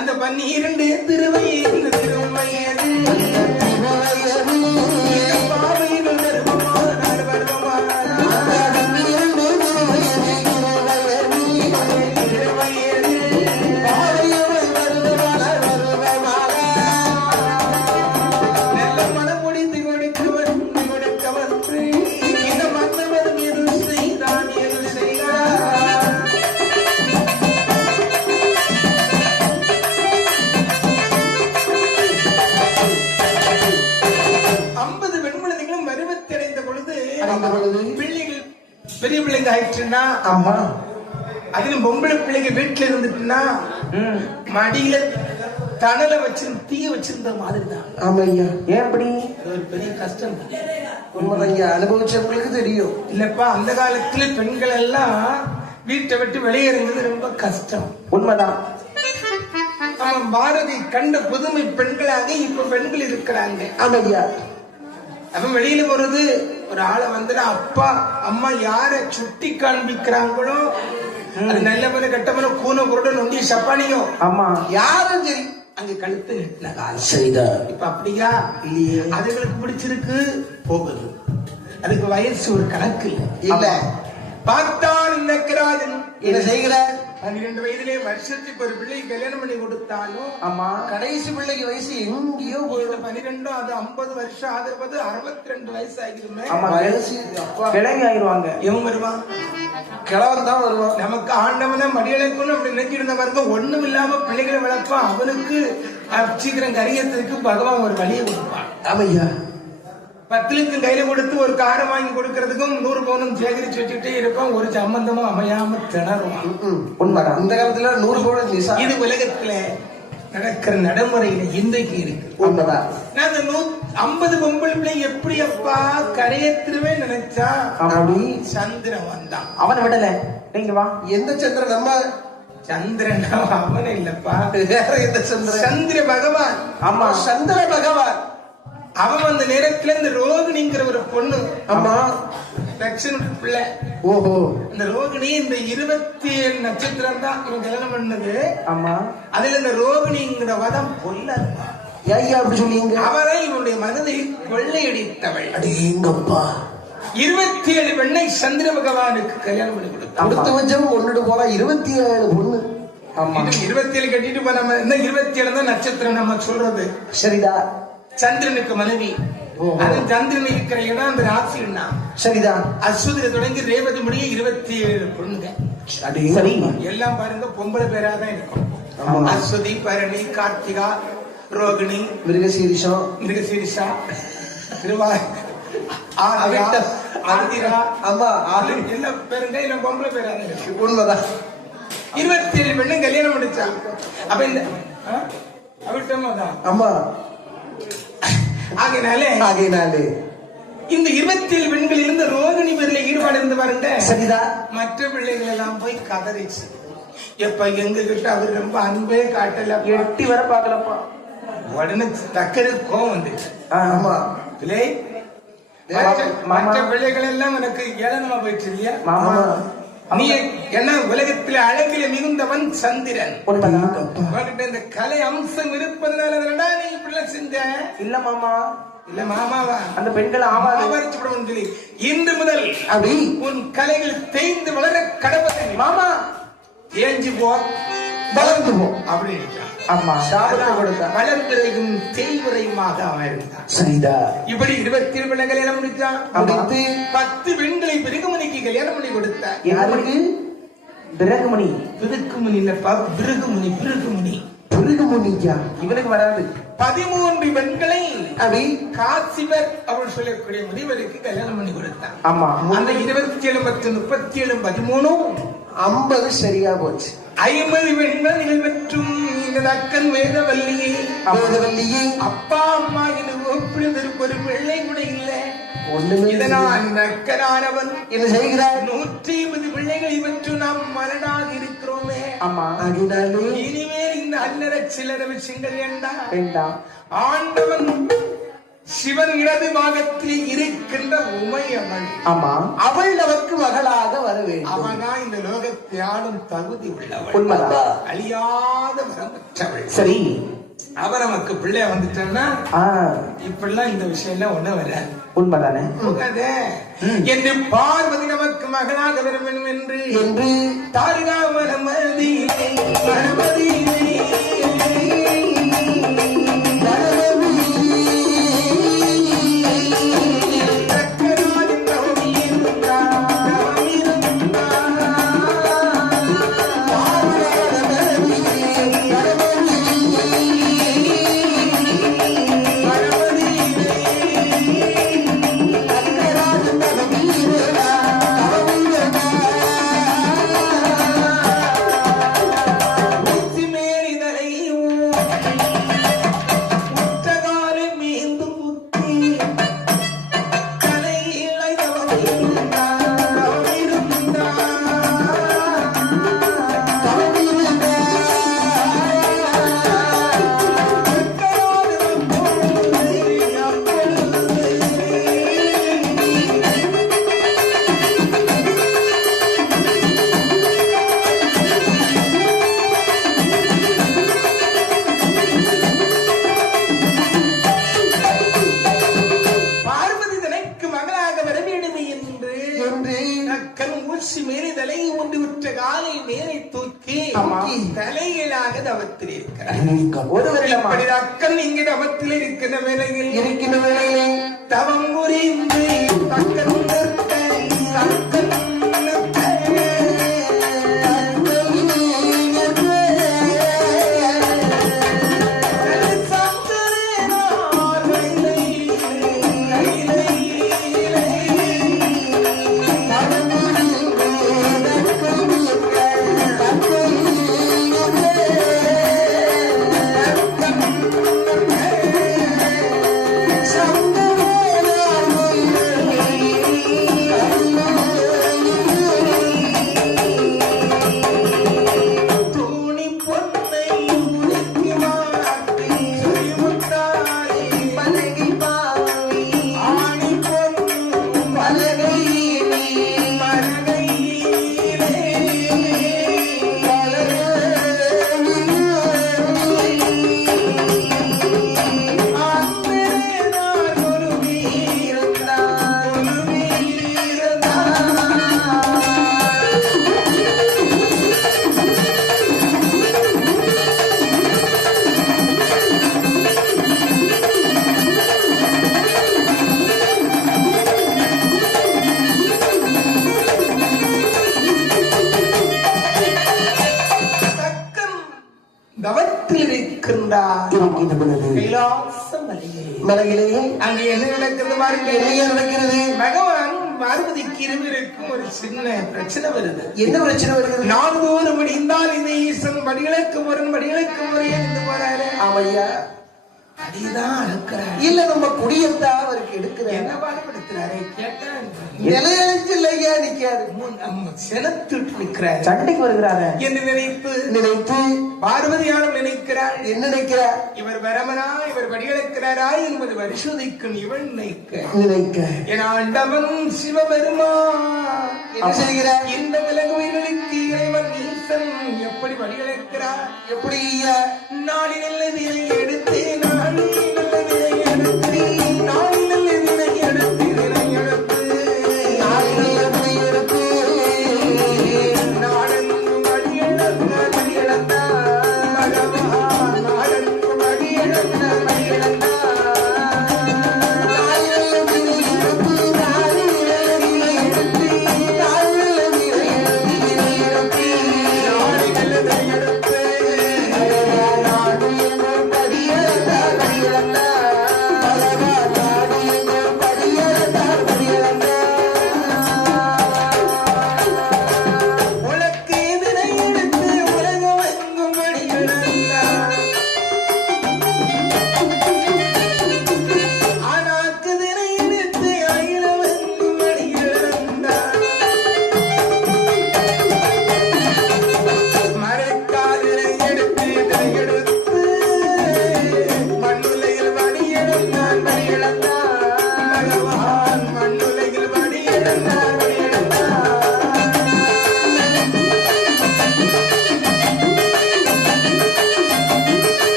அந்த 12 திருவயது திருவயது பெரிய பிள்ளைங்க ஆயிடுச்சுன்னா ஆமா அதிலும் பொம்பளை பிள்ளைங்க வீட்டுல இருந்துட்டுன்னா மடியில தணல வச்சு தீய வச்சிருந்த மாதிரி தான். ஆமா ஐயா. ஏன் அப்படி? ஒரு பெரிய கஷ்டம். உண்மைதான் ஐயா, அனுபவிச்சவங்களுக்கு தெரியும். இல்லப்பா அந்த காலத்துல பெண்கள் எல்லாம் வீட்டை விட்டு வெளியேறுறது ரொம்ப கஷ்டம். உண்மைதான். ஆமா, பாரதி கண்ட புதுமை பெண்களாக இப்ப பெண்கள் இருக்கிறாங்க. ஆமா ஐயா. அப்ப வெளியில போறது ஒரு ஆளை வந்து அப்பா அம்மா யார சுட்டி காண்பிக்கிறாங்களோ அது நல்ல முறை கெட்ட முறை கூன பொருடன் நொண்டி சப்பானியோ ஆமா யாரும் சரி அங்க கழுத்து நெட்டின காலம். சரிதான். இப்ப அப்படியா இல்லையே, அதுகளுக்கு பிடிச்சிருக்கு போகுது. அதுக்கு வயசு ஒரு கணக்கு இல்ல. பார்த்தான் நக்கராஜன் என்ன செய்கிற 12 வயதிலே வருஷத்துக்கு ஒரு பிள்ளை கல்யாணம் பண்ணி கொடுத்தாலும் ஆமா கடைசி பிள்ளைக்கு வயசு எங்கேயோ போயிடும். 12 அது 50 வருஷம் ஆகிறது 62 வயசு ஆகிடுமே. ஆமா வயசு கிளம்பி ஆயிடுவாங்க. இவன் வருவான் கிழவன் தான் வருவான். நமக்கு ஆண்டவன மடியழைக்கணும் அப்படி நினைச்சிருந்த பாருங்க, ஒண்ணும் இல்லாம பிள்ளைகளை வளர்ப்பான். அவனுக்கு சீக்கிரம் கரியத்துக்கு பகவான் ஒரு வழியை கொடுப்பான். ஆமையா 10 லட்சம் கையில கொடுத்து ஒரு காரை வாங்கி கொடுக்கறதுக்கும் 100 பவுனும் சேகரிச்சு வச்சுட்டே இருப்பான். ஒரு சம்பந்தமும் அமையாம திணறுவான். உண்மைதான். இந்த காலத்துல 100 பவுன் இது உலகத்துல நடக்கிற நடைமுறையில இன்றைக்கு இருக்கு. உண்மைதான். நான் 50 பொம்பளை பிள்ளை எப்படி அப்பா கரையத்திருவே நினைச்சா சந்திரன் வந்தான். அவனை விடல. நீங்க வா. எந்த சந்திரன்? நம்ம சந்திரன் அவன இல்லப்பா, வேற எந்த சந்திரன்? சந்திர பகவான். ஆமா சந்திர பகவான். அவன் அந்த நேரத்துல இந்த ரோகிணிங்கிற ஒரு பொண்ணு, ஆமா லட்சண பிள்ளை. ஓஹோ. இந்த ரோகிணி இந்த 27 நட்சத்திரம் தான் இவன் கல்யாணம் பண்ணது. ஆமா அதுல இந்த ரோகிணிங்கிற வதம் கொல்ல ஐயா அப்படி சொல்லிங்க. அவரை இவனுடைய மனதை கொள்ளையடித்தவள். அடேங்கப்பா 27 பெண்ணை சந்திர பகவானுக்கு கல்யாணம் பண்ணி கொடுத்தான். அடுத்த வச்சம் கொண்டுட்டு போனா 27 பொண்ணு. ஆமா 27 கட்டிட்டு போன இந்த 27 தான் நட்சத்திரம் நம்ம சொல்றது. சரிதா. சந்திரனுக்கு மனைவி. அது சந்திரன் இருக்கிற இடம் அந்த ராசினா. சரிதான். அஸ்வதில தொடங்கி ரேவதி முடிய 27 பொண்ணுங்க. சரி. எல்லாம் பாருங்க பொம்பளை பேரா தான் இருக்கும். அஸ்வதி, பரணி, கார்த்திகா, ரோகிணி, மிருகசீரிஷா, ஆதிரா. ஆமா எல்லா பேருங்க இல்ல பொம்பளை பேரா தான் இருக்கு. உண்மைதான். 27 பெண்ணு கல்யாணம் முடிச்சான். அப்ப இந்த அவிட்டமா தான். ஆமா ஆகையினாலே இந்த 27 பெண்கள் இருந்து ரோகிணி பேர்ல ஈடுபாடு இருந்து பாருங்க. சரிதான். மற்ற பிள்ளைகள் எல்லாம் போய் கதறிச்சு. எப்ப எங்க கிட்ட அவர் ரொம்ப அன்பே காட்டல, எட்டி வர பாக்கலப்பா. உடனே டக்குனு கோவம் வந்துச்சு. ஆமா பிள்ளை மற்ற பிள்ளைகள் எல்லாம் உனக்கு ஏளனமா போயிடுச்சு இல்லையா? நீ என்ன உலகத்தில் அழகில மிகுந்தவன் சந்திரன். இந்த கலை அம்சம் இருப்பதனால நீ இப்படி செஞ்ச. இல்ல மாமா, இல்ல மாமாவா அந்த பெண்கள் ஆவாரிச்சுவிடும் சொல்லி இன்று முதல் அப்படி உன் கலைகள் தேய்ந்து வளர கடவுளை மாமா ஏஞ்சி போ, வளர்ந்து போ அப்படின்னு. ஆமா வளர்பிறையும் தேய்விரையுமாக அவன் இருந்தான். சரிதா. இப்படி 27 பெண்ணை கல்யாணம் முடிச்சான். 10 பெண்களை பிருகுமணிக்கு கல்யாணம் பண்ணி கொடுத்தான். யாருக்கு? பிருகுமணி. பிருகுமணி இல்லப்பா, பிருகுமணி. பிருகுமணிக்கா இவனுக்கு வராது. 13 பெண்களை அப்படி காசிவர் அப்படின்னு சொல்லக்கூடிய முனிவருக்கு கல்யாணம் பண்ணி கொடுத்தான். ஆமா அந்த 27 மற்றும் 37 13 50 சரியா போச்சு. 50 பெண்கள் மற்றும் அக்கன் வேதவல்லியே. அப்பா அம்மா இது ஒரு பிள்ளை கூட இல்லை. இதனால் நக்கரானவன் என்ன செய்கிறார்? 150 பிள்ளைகள் இவற்று நாம் மரணாக இருக்கிறோமே. ஆமா இனிமேல் இந்த அல்லற சில்லற விஷயங்கள் வேண்டாம். ஆண்டவன் சிவன் இடது பாகத்தில் இருக்கின்ற உமையவள். ஆமா, அவள் நமக்கு மகளாக வர வேண்டும். அவன்தான் இந்த லோகத்தை ஆளும் தகுதி உள்ளவள், உண்மைதான், அழியாத வரமற்றவள். சரி, அவ நமக்கு பிள்ளை வந்துட்டா இப்பெல்லாம் இந்த விஷயம் எல்லாம் ஒண்ணு வராது. உண்மைதானே என்று பார்வதி நமக்கு மகனாக வர வேண்டும் என்று தாருகாமரமதியிலே தலையிலாக தவத்தில் இருக்கிறார். அக்கன் இங்கு தவத்தில் இருக்கிற வேளையில் தவம் புரிந்து மலையிலேயே அங்கே என்ன நடக்கிறது பாருங்க. என்ன நடக்கிறது? பகவான் பார்வதிக்கு இருவருக்கும் ஒரு சின்ன பிரச்சனை வருது. என்ன பிரச்சனை வருது? நாள்தோறும் முடிந்தால் இந்த ஈசன் படிகளுக்கு முறை என்று போறாரு. ஆமையா, அடிதான் அழுக்கிறார். இல்ல, நம்ம குடியத்தான் அவருக்கு எடுக்கிறார். என்ன பாடுபடுத்துறாரு கேட்டா நிலையெழுச்சில்லையா நிக்காரு, செலுத்திட்டு நிற்கிறார், சண்டைக்கு வருகிறாரு என்று நினைத்து பார்வதியாலும் நினைக்கிறார். என்ன நினைக்கிறார்? இவர் வரமனா, இவர் படியெடுக்கிறாரா என்பது பரிசோதிக்கும் இவள் நினைக்க என ஆண்டவன் சிவபெருமா என்ன செய்கிறார்? இந்த விலங்குகளுக்கு இறைவன் ஈசன் எப்படி படியெடுக்கிறார்? எப்படி நாளி நல்லதினை எடுத்து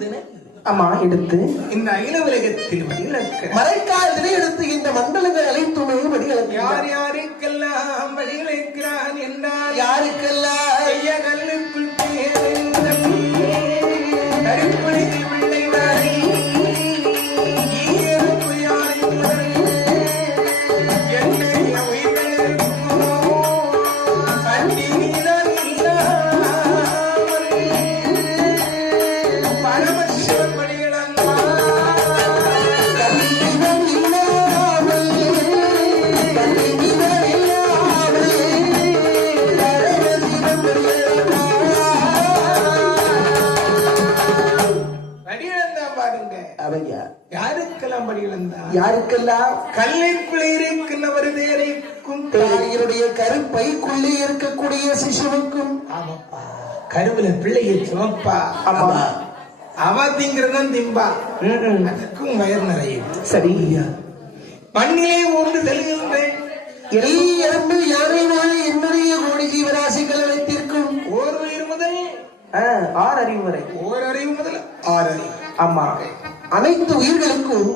தினை ஆமா எடுத்து இந்த அகில உலகத்தில் வழியிழக்க மறைக்காதனை எடுத்து இந்த மண்டலங்கள் அனைத்துமே வழியிழக்க யார் யாருக்கெல்லாம் வழியிழக்கிறான் என்றால் யாருக்கெல்லாம் ஐய கல்லுக்குள் கருப்பொழியில் பிள்ளை வரை ஈரப்பு யானை முதல் எண்ணெய் உயிர்களுக்கோ பண்டிகைதான் இல்லாமல் பரமசிவன் வழியிழந்தார். வழியிழந்தா பாருங்க. அவையா யாருக்கெல்லாம் வழியிழந்தா? யாருக்கெல்லாம் கல்லைக்குள்ளே இருக்கின்றவர் தேரைக்கும் தாயினுடைய கருப்பைக்குள்ளே இருக்கக்கூடிய சிசுவுக்கும் ஆமாப்பா கருவில பிள்ளையை சுமப்பா ஆமா அவ திங்கிறதான் திம்பா அதுக்கும் வயர் நிறைய சரி மண்ணிலே ஒன்று செல்கின்ற எறும்பு யானை நோய் என்னுடைய கோடி ஜீவராசிகள் அனைத்திற்கும் ஓர் உயிர் முதல் 6 அறிவு வரை ஓர் அறிவு முதல் 6 அறிவு ஆமா அனைத்து உயிர்களுக்கும்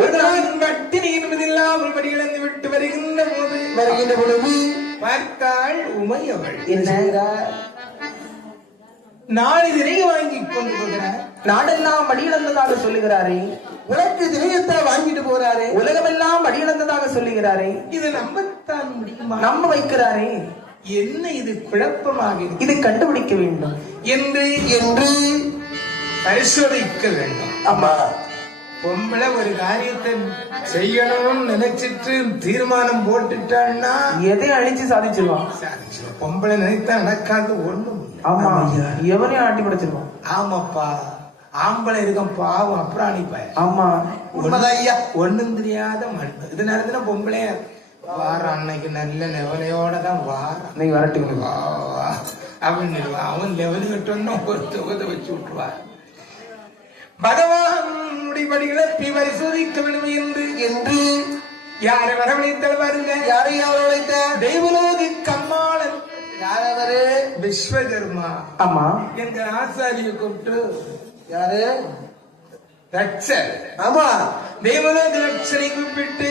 ஒரு நாள் பட்டினி என்பதில்லாமல் வழியிழந்து விட்டு வருகின்ற பொழுது பார்த்தாள் உமையவள் என்ன நாளை நிறைய வாங்கி கொண்டு போகிறார். நாடெல்லாம் வழியிழந்ததாக சொல்லுகிறாரே உனக்கு திரையத்தை வாங்கிட்டு போறாரே உலகமெல்லாம் வழியிழந்ததாக சொல்லுகிறாரே இது நம்பத்தான் முடியுமா? நம்ப வைக்கிறாரே என்ன இது குழப்பமாக இருக்கு. இது கண்டுபிடிக்க வேண்டும் என்று பரிசோதிக்க வேண்டும். ஆமா பொம்பளை ஒரு காரியத்தை செய்யணும்னு நினைச்சிட்டு தீர்மானம் போட்டுட்டான்னா எதை அழிச்சு சாதிச்சிருவான். பொம்பளை நினைத்தா நடக்காது ஒண்ணும். ஆமா எவனையும் ஆட்டி படைச்சிருவான். ஆமாப்பா ஆம்பளை இருக்கும் பாவம் அப்புறாணிப்ப. ஆமா உண்மைதான் ஐயா. ஒண்ணும் தெரியாத மண் இது நேரத்துல பொம்பளை வார அன்னைக்கு நல்ல லெவலையோட தான் வாரம் நீ வரட்டு அப்படின்னு அவன் லெவல் கட்டணும் ஒரு தொகுதை வச்சு விட்டுருவார். பகவானுடைய படிகளப்பி பரிசோதிக்க வேண்டும் என்று யாரை வரவழைத்தால் பாருங்க. யாரை வரவழைத்த தெய்வலோகி கம்மாளன் யாரவரு விஸ்வகர்மா. ஆமா எங்க ஆசாரியை கூப்பிட்டு யாரு ரட்சர். ஆமா தெய்வலோக ரட்சரை கூப்பிட்டு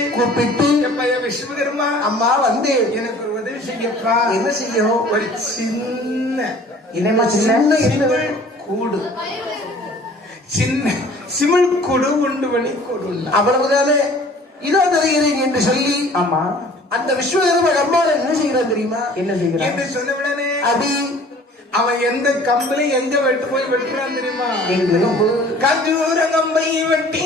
எப்பயா விஸ்வகர்மா அம்மா வந்து எனக்கு ஒரு உதவி செய்யப்பா. என்ன செய்யும்? ஒரு சின்ன என்னமா சின்ன கூடு சின்ன சிமிழ் கொடு உண்டு வழி கொடு அவ்வளவுதானே இதோ தருகிறேன் என்று சொல்லி ஆமா அந்த விஸ்வகர்ம அம்மாவை என்ன செய்கிறான் தெரியுமா? என்ன செய்கிறான் என்று சொன்ன உடனே அபி அவன் எந்த கம்பளி எங்க வெட்டு போய் வெட்டுறான் தெரியுமா? எங்க கஞ்சூர கம்பை வெட்டி